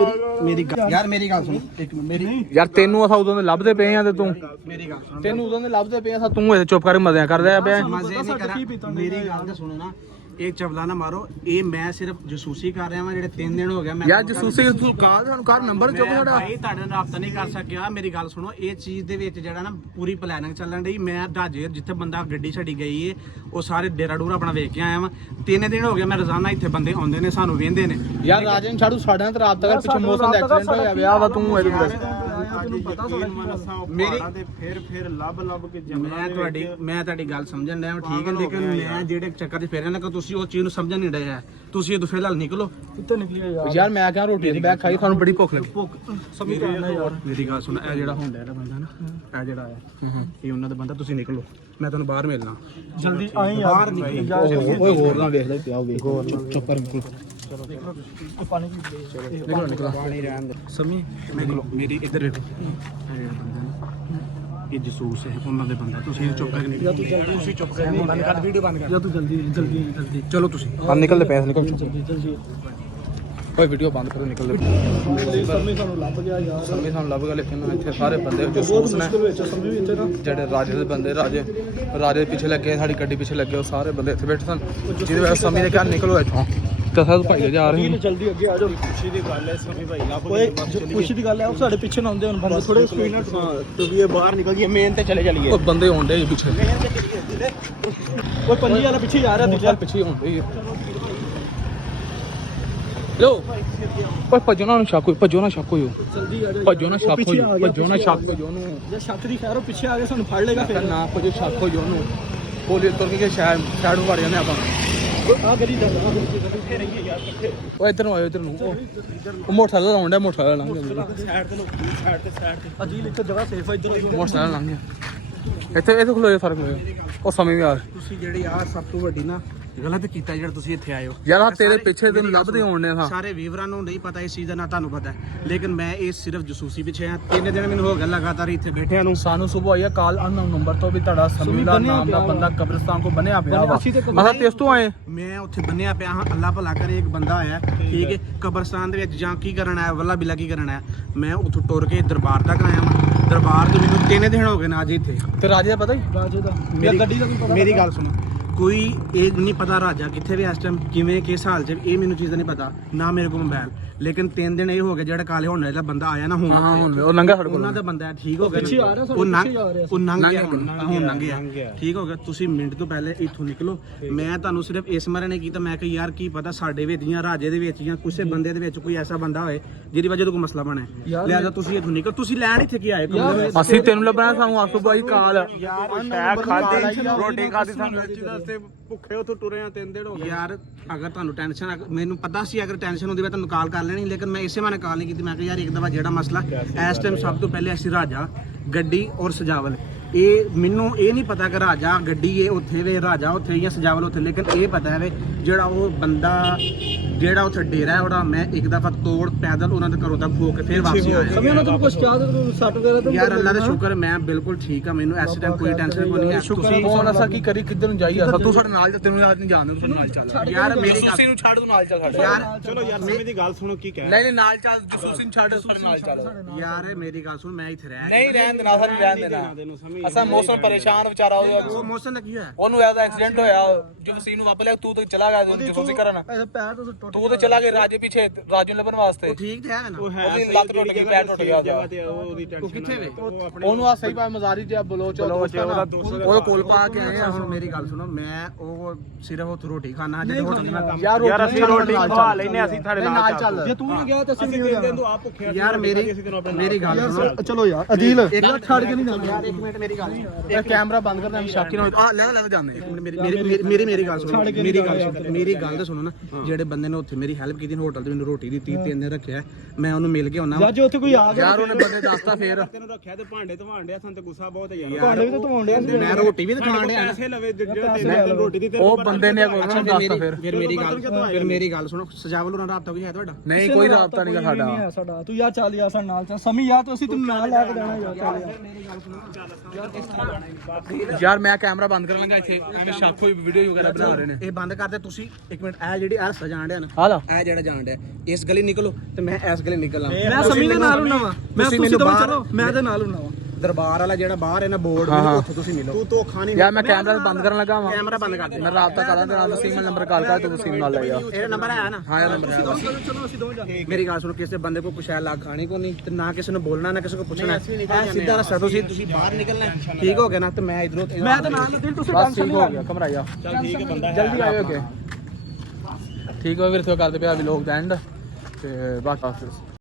ਮੇਰੀ ਯਾਰ ਮੇਰੀ ਗੱਲ ਸੁਣੋ। ਇੱਕ ਮਿੰਟ ਮੇਰੀ ਯਾਰ ਤੈਨੂੰ ਅਸਾਂ ਉਦੋਂ ਦੇ ਲੱਭਦੇ ਪਏ ਆ ਤੇ ਤੂੰ ਮੇਰੀ ਗੱਲ ਸੁਣੋ। ਤੈਨੂੰ ਉਦੋਂ ਦੇ ਲੱਭਦੇ ਪਏ ਆ, ਤੂੰ ਇੱਥੇ ਚੁੱਪ ਕਰਕੇ ਮਜ਼ਿਆਂ ਕਰਦਾ ਪਿਆ। ਮਜ਼ੇ ਨਹੀਂ ਕਰਾਂ, ਮੇਰੀ ਗੱਲ ਤਾਂ ਸੁਣੋ ਨਾ। ਇਹ ਚਵਲਾ ਨਾ ਮਾਰੋ, ਇਹ ਮੈਂ ਸਿਰਫ ਜਸੂਸੀ ਕਰ ਰਿਹਾ ਵਾਂ। ਜਿਹੜੇ 3 ਦਿਨ ਹੋ ਗਿਆ ਮੈਂ ਯਾਰ ਜਸੂਸੀ ਤੂੰ ਕਾਹ ਸਾਨੂੰ ਕਰ ਨੰਬਰ ਚੁੱਕ ਮੈਂ ਸਾਡਾ। ਭਾਈ ਤੁਹਾਡੇ ਨਾਲ ਰਾਬਤਾ ਨਹੀਂ ਕਰ ਸਕਿਆ। ਮੇਰੀ ਗੱਲ ਸੁਣੋ, ਇਹ ਚੀਜ਼ ਦੇ ਵਿੱਚ ਜਿਹੜਾ ਨਾ ਪੂਰੀ ਪਲੈਨਿੰਗ ਚੱਲਣ ਡਈ। ਮੈਂ ਢਾਜੇ ਜਿੱਥੇ ਬੰਦਾ ਗੱਡੀ ਛੱਡੀ ਗਈ ਏ, ਉਹ ਸਾਰੇ ਡੇਰਾ ਡੂਰਾ ਆਪਣਾ ਵੇਖ ਕੇ ਆਇਆ ਵਾਂ। 3 ਦਿਨ ਹੋ ਗਏ ਮੈਂ ਰੋਜ਼ਾਨਾ ਇੱਥੇ ਬੰਦੇ ਆਉਂਦੇ ਨੇ, ਸਾਨੂੰ ਵੇਂਦੇ ਨੇ। ਯਾਰ ਰਾਜਨ ਛਾੜੂ ਸਾਡੇ ਨਾਲ ਰਾਬਤਾ ਕਰ, ਪਿੱਛੇ ਮੌਸਮ ਦਾ ਐਕਸੀਡੈਂਟ ਹੋਇਆ ਵਿਆਹ ਵਾ। ਤੂੰ ਇਹਦੇ ਕੋਲ ਮੇਰੀ ਫਿਰ ਲੱਭ ਕੇ ਮੈਂ ਤੁਹਾਡੀ ਗੱਲ ਸਮਝਣ ਡਿਆ ਠੀਕ ਹੈ, ਲੇਕਿਨ ਮੈਂ ਜਿਹੜੇ ਚੱਕਰ 'ਚ ਫੇਰਿਆ ਨਾ ਕਿ ਤੁਸੀਂ ਉਹ ਚੀਜ਼ ਨੂੰ ਸਮਝਣ ਨਹੀਂ ਡਏ ਆ। ਤੁਸੀਂ ਇਹ ਫਿਲਹਾਲ ਨਿਕਲੋ। ਕਿੱਥੇ ਨਿਕਲੀ ਯਾਰ? ਯਾਰ ਮੈਂ ਕਿਹਾ ਰੋਟੀ ਦੀ ਬੈਗ ਖਾਈ, ਤੁਹਾਨੂੰ ਬੜੀ ਭੁੱਖ ਲੱਗੀ। ਸਮਝ ਕਰਨਾ ਯਾਰ। ਮੇਰੀ ਗੱਲ ਸੁਣ, ਇਹ ਜਿਹੜਾ ਹੁੰਦਾ ਇਹਦਾ ਬੰਦਾ ਨਾ, ਇਹ ਜਿਹੜਾ ਆਇਆ ਇਹ ਉਹਨਾਂ ਦਾ ਬੰਦਾ। ਤੁਸੀਂ ਨਿਕਲੋ, ਮੈਂ ਤੁਹਾਨੂੰ ਬਾਹਰ ਮਿਲਣਾ। ਜਲਦੀ ਆਈ ਯਾਰ। ਬਾਹਰ ਨਿਕਲ ਓਏ ਹੋਰ ਨਾ ਵੇਖਦਾ ਪਿਆ ਹੋਵੇ। ਚੁੱਪ ਕਰ ਨਿਕਲ। ਚਲੋ ਦੇਖ ਲਓ ਤੁਸੀਂ ਪਾਣੀ ਪੀ ਨਿਕਲੋ ਨਿਕਲੋ। ਪਾਣੀ ਰਹਿਣ ਦੇ। ਸਮੀ ਨਿਕਲੋ, ਮੇਰੀ ਇੱਧਰ ਵੇਖੋ। ਇਹ ਜਿਹੜਾ ਬੰਦਾ ਨਾ, ਇਹ ਜਸੂਸ ਹੈ ਉਹਨਾਂ ਦੇ ਬੰਦਾ। ਤੁਸੀਂ ਚੁੱਪ ਕਰਕੇ ਨਿਕਲੋ। ਤੁਸੀਂ ਚੁੱਪ ਕਰਕੇ ਬੰਦ ਕਰ, ਵੀਡੀਓ ਬੰਦ ਕਰ। ਜਾਂ ਤੂੰ ਜਲਦੀ ਚਲੋ ਤੁਸੀਂ ਹਾਂ ਨਿਕਲਦੇ ਪੈਸੇ ਨਿਕਲ। ਜਲਦੀ ਓਏ ਵੀਡੀਓ ਬੰਦ ਕਰੋ, ਨਿਕਲਦੇ। ਸਮੀ ਸਾਨੂੰ ਲੱਭ ਗਿਆ ਯਾਰ। ਸਮੇਂ ਸਾਨੂੰ ਲੱਭ ਗਿਆ, ਲੇਕਿਨ ਇੱਥੇ ਸਾਰੇ ਬੰਦੇ ਜਸੂਸ ਨੇ ਮੁਸ਼ਕਿਲ ਵਿੱਚ ਸਮੀ ਵੀ ਇੱਥੇ ਨਾ ਜਿਹੜੇ ਰਾਜੇ ਦੇ ਬੰਦੇ, ਰਾਜੇ ਪਿੱਛੇ ਲੱਗੇ, ਸਾਡੀ ਗੱਡੀ ਪਿੱਛੇ ਲੱਗੇ, ਉਹ ਸਾਰੇ ਬੰਦੇ ਇੱਥੇ ਬੈਠੇ ਸਨ। ਜਿਹਦੇ ਵਜ੍ਹਾ ਸਮੇਂ ਨੇ ਕਿਹਾ ਨਿਕਲੋ ਇੱਥੋਂ। ਤਾਂ ਸਾਰੇ ਭਾਈ ਜਾ ਰਹੇ ਨੇ। ਜਲਦੀ ਅੱਗੇ ਆ ਜਾਓ। ਖੁਸ਼ੀ ਦੀ ਗੱਲ ਹੈ ਸਮੀ ਭਾਈ, ਲੱਭ ਓਏ ਖੁਸ਼ੀ ਦੀ ਗੱਲ ਹੈ, ਉਹ ਸਾਡੇ ਪਿੱਛੇ ਨਾ ਆਉਂਦੇ ਹੁਣ ਬੰਦੇ ਥੋੜੇ ਸਪੀਡ ਨਾਲ। ਤੁਸੀਂ ਇਹ ਬਾਹਰ ਨਿਕਲ ਗਏ, ਮੇਨ ਤੇ ਚਲੇ ਚਲੀਏ। ਉਹ ਬੰਦੇ ਆਉਂਦੇ ਜੀ ਪਿੱਛੇ। ਓਏ ਪੰਜੀ ਵਾਲਾ ਪਿੱਛੇ ਜਾ ਰਿਹਾ ਯਾਰ ਦੂਜਾ। ਪਿੱਛੇ ਆਉਂਦੇ ਹੀ। ਲੋ ਓਏ ਭੱਜੋ ਨਾ, ਸ਼ੱਕ ਹੋਈ, ਭੱਜੋ ਨਾ, ਸ਼ੱਕ ਹੋਇਓ, ਜਲਦੀ ਆ ਜਾ, ਭੱਜੋ ਨਾ, ਸ਼ੱਕ ਹੋਇਓ, ਭੱਜੋ ਨਾ, ਸ਼ੱਕ ਹੋਇਓ ਉਹਨੂੰ। ਜੇ ਸ਼ੱਕ ਦੀ ਖੈਰ ਉਹ ਪਿੱਛੇ ਆ ਕੇ ਸਾਨੂੰ ਫੜ ਲੇਗਾ ਫਿਰ। ਨਾ ਭੱਜੋ, ਸ਼ੱਕ ਹੋਇਓ ਉਹਨੂੰ। ਗੋਲੀ ਤੁਰ ਕੇ ਸ਼ਾਇਦ ਨੂੰ ਵੜ ਜਾਂਦੇ ਆਪਾਂ। ਆ ਗਰੀ ਦਾ ਇੱਥੇ ਰਹੀਏ ਯਾਰ ਕਿੱਥੇ। ਓਏ ਇੱਧਰ ਨੂੰ ਆਇਓ, ਇੱਧਰ ਨੂੰ। ਉਹ ਮੋਟਰਸਾਈਕਲ ਆਉਣ ਡਿਆ, ਮੋਟਰਸਾਈਕਲ ਲੰਘ ਗਿਆ, ਸਾਈਡ ਤੇ ਲੋਕੀ, ਸਾਈਡ ਤੇ ਅਜੀਲ ਇੱਥੇ ਜਗ੍ਹਾ ਸੇਫ ਆ, ਇੱਧਰ ਮੋਟਰਸਾਈਕਲ ਲੰਘ ਗਿਆ। ਇੱਥੇ ਖਲੋ ਜਾ, ਸਾਰੇ ਖਲੋ ਜਾ। ਉਹ ਸਮੇਂ ਵੀ ਯਾਰ ਤੁਸੀਂ ਜਿਹੜੀ ਆ ਸਭ ਤੋਂ ਵੱਡੀ ਨਾ ਗਲਤ ਕੀਤਾ ਜਿਹੜਾ ਤੁਸੀਂ ਇੱਥੇ ਆਏ ਹੋ ਯਾਰ, ਆਹ ਤੇਰੇ ਪਿੱਛੇ ਤੈਨੂੰ ਲੱਭਦੇ ਹੋਣ ਨੇ। ਹਾਂ ਸਾਰੇ ਵੀਵਰਾਂ ਨੂੰ ਨਹੀਂ ਪਤਾ ਇਸ ਚੀਜ਼ ਦਾ, ਨਾ ਤੁਹਾਨੂੰ ਪਤਾ ਲੇਕਿਨ ਮੈਂ ਇਹ ਸਿਰਫ ਜਸੂਸੀ ਪਿੱਛੇ ਆ। 3 ਦਿਨ ਮੈਨੂੰ ਹੋ ਗਿਆ ਲਗਾਤਾਰ ਇੱਥੇ ਬੈਠਿਆਂ ਨੂੰ। ਸਾਨੂੰ ਸਵੇਰ ਆਈ ਹੈ ਕਾਲ ਅਨਨੋਨ ਨੰਬਰ ਤੋਂ ਵੀ ਤੁਹਾਡਾ ਸਮੀਲਾ ਨਾਮ ਦਾ ਬੰਦਾ ਕਬਰਿਸਤਾਨ ਕੋ ਬਣਿਆ ਪਿਆ ਵਾ। ਅਸਾਂ ਤੇਸ ਤੋਂ ਆਏ, ਮੈਂ ਉੱਥੇ ਬੰਨਿਆ ਪਿਆ ਹਾਂ। ਅੱਲਾਹ ਭਲਾ ਕਰੇ ਇੱਕ ਬੰਦਾ ਆਇਆ, ਠੀਕ ਹੈ, ਕਬਰਸਤਾਨ ਦੇ ਵਿੱਚ ਜਾਂ ਕੀ ਕਰਨ ਆਇਆ, ਵੱਲਾ ਬਿਲਾ ਕੀ ਕਰਨ ਆਇਆ। ਮੈਂ ਉੱਥੋਂ ਟੁਰ ਕੇ ਦਰਬਾਰ ਤੱਕ ਆਇਆ ਵਾਂ। ਦਰਬਾਰ ਤੋਂ ਮੈਨੂੰ 3 ਦਿਨ ਹੋ ਗਏ ਨਾ ਅੱਜ ਇੱਥੇ। ਤੇ ਰਾਜੇ ਦਾ ਪਤਾ ਹੀ ਰਾਜੇ ਦਾ ਗੱਡੀ ਦਾ ਵੀ ਪਤਾ। ਮੇਰੀ ਗੱਲ ਸੁਣੋ, ਕੋਈ ਇਹ ਨਹੀਂ ਪਤਾ ਰਾਜਾ ਕਿੱਥੇ ਵੀ ਇਸ ਟਾਈਮ ਕਿਵੇਂ ਕਿਸ ਹਾਲ 'ਚ, ਇਹ ਮੈਨੂੰ ਚੀਜ਼ ਦਾ ਨਹੀਂ ਪਤਾ ਨਾ ਮੇਰੇ ਕੋਲ ਮੋਬਾਈਲ। ਲੇਕਿਨ 3 ਦਿਨ ਇਹ ਹੋ ਗਏ ਜਿਹੜਾ ਕਾਲੇ ਹੋਣ ਦਾ ਬੰਦਾ ਆਇਆ ਨਾ ਹੁਣ। ਹਾਂ ਹੁਣ ਉਹ ਲੰਘਾ ਸਾਡੇ ਕੋਲ। ਉਹਨਾਂ ਦਾ ਬੰਦਾ ਠੀਕ ਹੋ ਗਿਆ, ਪਿੱਛੇ ਆ ਰਿਹਾ, ਉਹ ਪਿੱਛੇ ਆ ਰਿਹਾ। ਉਹ ਲੰਘ ਗਿਆ, ਹੁਣ ਲੰਘ ਗਿਆ, ਠੀਕ ਹੋ ਗਿਆ। ਤੁਸੀਂ ਮਿੰਟ ਤੋਂ ਪਹਿਲੇ ਇੱਥੋਂ ਨਿਕਲੋ। ਮੈਂ ਤੁਹਾਨੂੰ ਸਿਰਫ ਇਸ ਮਾਰੇ ਨੇ ਕੀਤਾ, ਮੈਂ ਕਿ ਯਾਰ ਕੀ ਪਤਾ ਸਾਡੇ ਵਿੱਚ ਜਾਂ ਰਾਜੇ ਦੇ ਵਿੱਚ ਜਾਂ ਕਿਸੇ ਬੰਦੇ ਦੇ ਵਿੱਚ ਕੋਈ ਐਸਾ ਬੰਦਾ ਹੋਏ ਜਿਹਦੀ ਵਜ੍ਹਾ ਤੋਂ ਕੋਈ ਮਸਲਾ ਬਣੇ। ਲਿਆਦਾ ਤੁਸੀਂ ਇੱਥੋਂ ਨਿਕਲ। ਤੁਸੀਂ ਲੈਣ ਇੱਥੇ ਕੀ ਆਏ? ਅਸੀਂ ਤੈਨੂੰ ਲੱਭਣਾ, ਸਾਨੂੰ ਆਸੂ ਬਾਈ ਕਾਲ। ਸ਼ਾਇਦ ਖਾਦੀ ਰੋਟੀ ਖਾਦੀ ਸਾਨੂੰ ਵਾਸਤੇ ਭੁੱਖੇ ਉੱਥੋਂ ਟੁਰੇ ਆ 3 ਦਿਨ ਹੋ ਗਏ। ਯਾਰ ਅਗਰ ਤੁਹਾਨੂੰ ਟੈਨਸ਼ਨ, ਮੈਨੂੰ ਪਤਾ ਸੀ ਅਗਰ ਟੈਨਸ਼ਨ ਹੁੰਦੀ ਮੈਂ ਤੁਹਾਨੂੰ ਕਾਲ ਕਰ ਲੈਣੀ, ਲੇਕਿਨ ਮੈਂ ਇਸੇ ਮਾਨੇ ਕਾਲ ਨਹੀਂ ਕੀਤੀ। ਮੈਂ ਕਿਹਾ ਯਾਰ ਇੱਕ ਦਫਾ ਜਿਹੜਾ ਮਸਲਾ ਇਸ ਟਾਈਮ ਸਭ ਤੋਂ ਪਹਿਲੇ ਅਸੀਂ ਰਾਜਾ ਗੱਡੀ ਔਰ ਸਜਾਵਲ, ਇਹ ਮੈਨੂੰ ਇਹ ਨਹੀਂ ਪਤਾ ਕਿ ਰਾਜਾ ਗੱਡੀ ਇਹ ਉੱਥੇ ਵੇ, ਰਾਜਾ ਉੱਥੇ ਜਾਂ ਸਜਾਵਲ ਉੱਥੇ, ਲੇਕਿਨ ਇਹ ਪਤਾ ਹੈ ਵੇ ਜਿਹੜਾ ਉਹ ਬੰਦਾ ਜਿਹੜਾ ਉੱਥੇ ਡੇਰਾ ਹੈ ਉਹਦਾ, ਮੈਂ ਇੱਕ ਦਫਾ ਤੋੜ ਪੈਦਲ ਉਹਨਾਂ ਦੇ ਘਰੋਂ ਤੱਕ ਹੋ ਕੇ ਫਿਰ ਵਾਪਸ ਆਇਆ। ਸਮੇਂ ਨਾਲ ਤੈਨੂੰ ਕੁਝ ਚਾਹ ਦੇ ਸੱਟ ਵਗੈਰਾ ਤਾਂ ਯਾਰ ਅੱਲਾ ਦਾ ਸ਼ੁਕਰ ਮੈਂ ਬਿਲਕੁਲ ਠੀਕ ਆ, ਮੈਨੂੰ ਇਸ ਟਾਈਮ ਕੋਈ ਟੈਨਸ਼ਨ ਕੋਈ ਨਹੀਂ ਹੈ। ਤੁਸੀਂ ਫੋਨ ਅਸਾਂ ਕੀ ਕਰੀ, ਕਿੱਧਰ ਨੂੰ ਜਾਈ? ਅਸਾਂ ਤੂੰ ਸਾਡੇ ਨਾਲ, ਤੈਨੂੰ ਯਾਦ ਨਹੀਂ ਜਾਣਦੇ, ਤੂੰ ਸਾਡੇ ਨਾਲ ਚੱਲ। ਯਾਰ ਮੇਰੀ ਗੱਲ ਨੂੰ ਛੱਡ, ਤੂੰ ਨਾਲ ਚੱਲ ਸਾਡੇ। ਯਾਰ ਚਲੋ ਯਾਰ ਮੇਰੀ ਗੱਲ ਸੁਣੋ ਕੀ ਕਹਿ ਨਹੀਂ ਨਾਲ ਚੱਲ, ਜਸੂਸੀ ਨੂੰ ਛੱਡ, ਸਾਡੇ ਨਾਲ ਚੱਲ। ਯਾਰ ਮੇਰੀ ਗੱਲ ਸੁਣ, ਮੈਂ ਇੱਥੇ ਰਹਿ ਨਹੀਂ ਰਹਿਣ ਦੇਣਾ, ਸਾਨੂੰ ਰਹਿਣ ਦੇਣਾ। ਅਸਾਂ ਮੌਸਮ ਪਰੇਸ਼ਾਨ ਵਿਚਾਰਾ ਹੋ ਗਿਆ। ਉਹ ਮੌਸਮ ਦਾ ਕੀ ਹੋਇਆ? ਉਹਨੂੰ ਇਹਦਾ ਐਕਸੀਡੈਂਟ ਹੋਇਆ, ਜਸੂਸੀ ਨੂੰ ਵਾਪ ਲਿਆ। ਤੂੰ ਤੇ ਚਲਾ ਗਿਆ ਜਸੂਸੀ ਕਰਨ, ਪੈਰ ਤੋਂ ਟੁੱਟ ਤੂੰ ਤੇ ਚਲਾ ਗਿਆ ਰਾਜੇ ਪਿੱਛੇ, ਰਾਜੂ ਨੂੰ ਲੱਭਣ ਵਾਸਤੇ। ਉਹ ਠੀਕ ਤੇ ਹੈ ਨਾ? ਉਹਦੀ ਲੱਤ ਟੁੱਟ ਗਈ, ਪੈਰ ਟੁੱਟ ਗਿਆ ਉਹਦਾ। ਉਹ ਕਿੱਥੇ ਵੇ? ਉਹਨੂੰ ਆ ਸਹੀ ਪਾ ਮਜ਼ਾਰੀ ਤੇ ਬਲੋਚ ਉਹਦੇ ਕੋਲ ਪਾ ਕੇ ਆਏ ਆ। ਹੁਣ ਮੇਰੀ ਗੱਲ ਸੁਣੋ, ਮੈਂ ਉਹ ਸਿਰਫ ਉੱਥੇ ਰੋਟੀ ਖਾਣਾ ਜਿੱਥੇ ਹੋਟਲ ਮੈਂ ਕੰਮ। ਯਾਰ ਅਸੀਂ ਰੋਟੀ ਖਵਾ ਲੈਨੇ, ਅਸੀਂ ਤੁਹਾਡੇ ਨਾਲ ਚੱਲ। ਜੇ ਤੂੰ ਨਹੀਂ ਗਿਆ ਤਾਂ ਅਸੀਂ ਨਹੀਂ ਜਾਣਾ। ਤੂੰ ਆਪ ਭੁੱਖਿਆ। ਯਾਰ ਮੇਰੀ ਗੱਲ ਸੁਣੋ, ਚਲੋ ਯਾਰ ਅਦੀਲ ਇੱਕ ਛੱਡ ਕੇ ਨਹੀਂ ਜਾਣਾ ਯਾਰ ਇੱਕ ਮਿੰਟ ਮੇਰੀ ਗੱਲ ਸੁਣੋ। ਇਹ ਕੈਮਰਾ ਬੰਦ ਕਰ ਦੇ, ਸ਼ਾਕੀ ਨਾ ਆ ਲੈ ਲੈ ਜਾਂਦੇ। ਮੇਰੀ ਗੱਲ ਸੁਣੋ, ਮੇਰੀ ਗੱਲ ਤਾਂ ਸੁਣੋ ਨਾ। ਜਿਹੜੇ ਬੰਦੇ ਨੇ ਉੱਥੇ ਮੇਰੀ ਹੈਲਪ ਕੀਤੀ ਹੋਟਲ ਤੇ ਮੈਨੂੰ ਰੋਟੀ ਦਿੱਤੀ, 3 ਦਿਨ ਰੱਖਿਆ, ਮੈਂ ਉਹਨੂੰ ਮਿਲ ਕੇ ਆਉਣਾ। ਯਾਰ ਜੇ ਉੱਥੇ ਕੋਈ ਆ ਗਿਆ ਯਾਰ ਉਹਨੇ ਬੰਦੇ ਦੱਸਤਾ ਫੇਰ ਤੈਨੂੰ ਰੱਖਿਆ ਤੇ ਭਾਂਡੇ ਧਵਾਉਂਦਿਆ, ਸਾਨੂੰ ਤੇ ਗੁੱਸਾ ਬਹੁਤ ਹੈ ਯਾਰ। ਭਾਂਡੇ ਵੀ ਤਾਂ ਧਵਾਉਂਦੇ ਆ। ਮੈਂ ਰੋਟੀ ਵੀ ਦਿਖਾਣ ਡਿਆ ਪੈਸੇ ਲਵੇ ਜਿਹੜਾ ਰੋਟੀ ਦੀ ਉਹ ਬੰਦੇ ਨੇ ਉਹਨੂੰ ਦੱਸਤਾ ਫੇਰ। ਫਿਰ ਮੇਰੀ ਗੱਲ ਸੁਣੋ, ਸਜਾਵਲ ਨਾਲ ਰਾਬਤਾ ਕੋਈ ਹੈ ਤੁਹਾਡਾ? ਨਹੀਂ ਕੋਈ ਰਾਬਤਾ ਨਹੀਂਗਾ ਸਾਡਾ। ਨਹੀਂ ਹੈ ਸਾਡਾ। ਤੂੰ ਯਾਰ ਚੱਲ ਯਾਰ ਸਾਡੇ ਨਾਲ ਚੱਲ। ਸਮੀ ਯਾਰ ਤੂੰ ਅਸੀਂ ਤੈਨੂੰ ਨਾਲ ਲੈ ਕੇ ਜਾਣਾ ਯਾਰ। ਚੱਲ ਯਾਰ ਯਾਰ ਮੈਂ ਕੈਮਰਾ ਬੰਦ ਕਰਨ ਲੱਗਾ, ਇੱਥੇ ਐਵੇਂ ਸ਼ੱਕ ਹੋਈ ਵੀਡੀਓ ਵਗੈਰਾ ਬਣਾ ਰਹੇ ਨੇ। ਇਹ ਬੰਦ ਕਰਦੇ ਤੁਸੀਂ। ਇੱਕ ਮਿੰਟ, ਇਹ ਜਿਹੜੀ ਰਸਤਾ ਜਾਣ ਡਿਆ ਨਾ, ਆ ਲਾ ਇਹ ਜਿਹੜਾ ਜਾਣ ਡਿਆ, ਇਸ ਗਲੀ ਨਿਕਲੋ ਤੇ ਮੈਂ ਇਸ ਗਲੀ ਨਿਕਲਣਾ। ਮੈਂ ਸਮੀ ਦੇ ਨਾਲ ਹੁੰਨਾ ਵਾ। ਮੈਂ ਤੁਸੀਂ ਦੋਵੇਂ ਚਲੋ, ਮੈਂ ਇਹਦੇ ਨਾਲ ਹੁੰਨਾ ਵਾ। ਦਰਬਾਰ ਵਾਲਾ ਜਿਹੜਾ ਬਾਹਰ ਹੈ ਨਾ ਬੋਰਡ, ਉੱਥੇ ਤੁਸੀਂ ਮਿਲੋ। ਤੂੰ ਧੋਖਾ ਨਹੀਂ। ਯਾਰ ਮੈਂ ਕੈਮਰਾ ਬੰਦ ਕਰਨ ਲੱਗਾ ਵਾਂ। ਕੈਮਰਾ ਬੰਦ ਕਰ ਦੇ। ਮੈਂ ਰਾਬਤਾ ਕਰਾਂ ਤੇ ਨਾਲ ਵਸੀਮ ਨੰਬਰ ਕਾਲ ਕਰ, ਤੂੰ ਵਸੀਮ ਨਾਲ ਲੈ ਜਾ। ਇਹਦਾ ਨੰਬਰ ਹੈ ਨਾ? ਹਾਂ ਇਹਦਾ ਨੰਬਰ ਹੈ। ਚਲੋ ਅਸੀਂ ਦੋਵੇਂ ਜਾਂਦੇ। ਮੇਰੀ ਗੱਲ ਸੁਣੋ, ਕਿਸੇ ਬੰਦੇ ਕੋ ਕੁਛ ਲੱਗ ਖਾਣੀ ਕੋ ਨਹੀਂ ਤੇ ਨਾ ਕਿਸੇ ਨੂੰ ਬੋਲਣਾ, ਨਾ ਕਿਸੇ ਕੋ ਪੁੱਛਣਾ। ਸਿੱਧਾ ਰਸਤਾ ਤੁਸੀਂ ਬਾਹਰ ਨਿਕਲਣਾ, ਠੀਕ ਹੋ ਗਿਆ ਨਾ? ਤੇ ਮੈਂ ਇਧਰੋਂ ਮੈਂ ਤੇ ਨਾਲ ਦਿਲ ਤੁਸੀਂ ਬਸ ਟੈਨਸ਼ਨ ਠੀਕ ਨਹੀਂ ਹੋ ਗਿਆ, ਘਮਰਾਇਆ। ਚੱਲ ਠੀਕ ਹੈ ਬੰਦਾ ਜਲਦੀ ਆਇਓ ਅੱਗੇ। ਠੀਕ ਹੋ ਵੀਰ, ਤੇ ਕਰਦੇ ਪਿਆ ਵੀ ਲੋਕ ਦਾ ਐਂਡ ਤੇ ਬਾਕੀ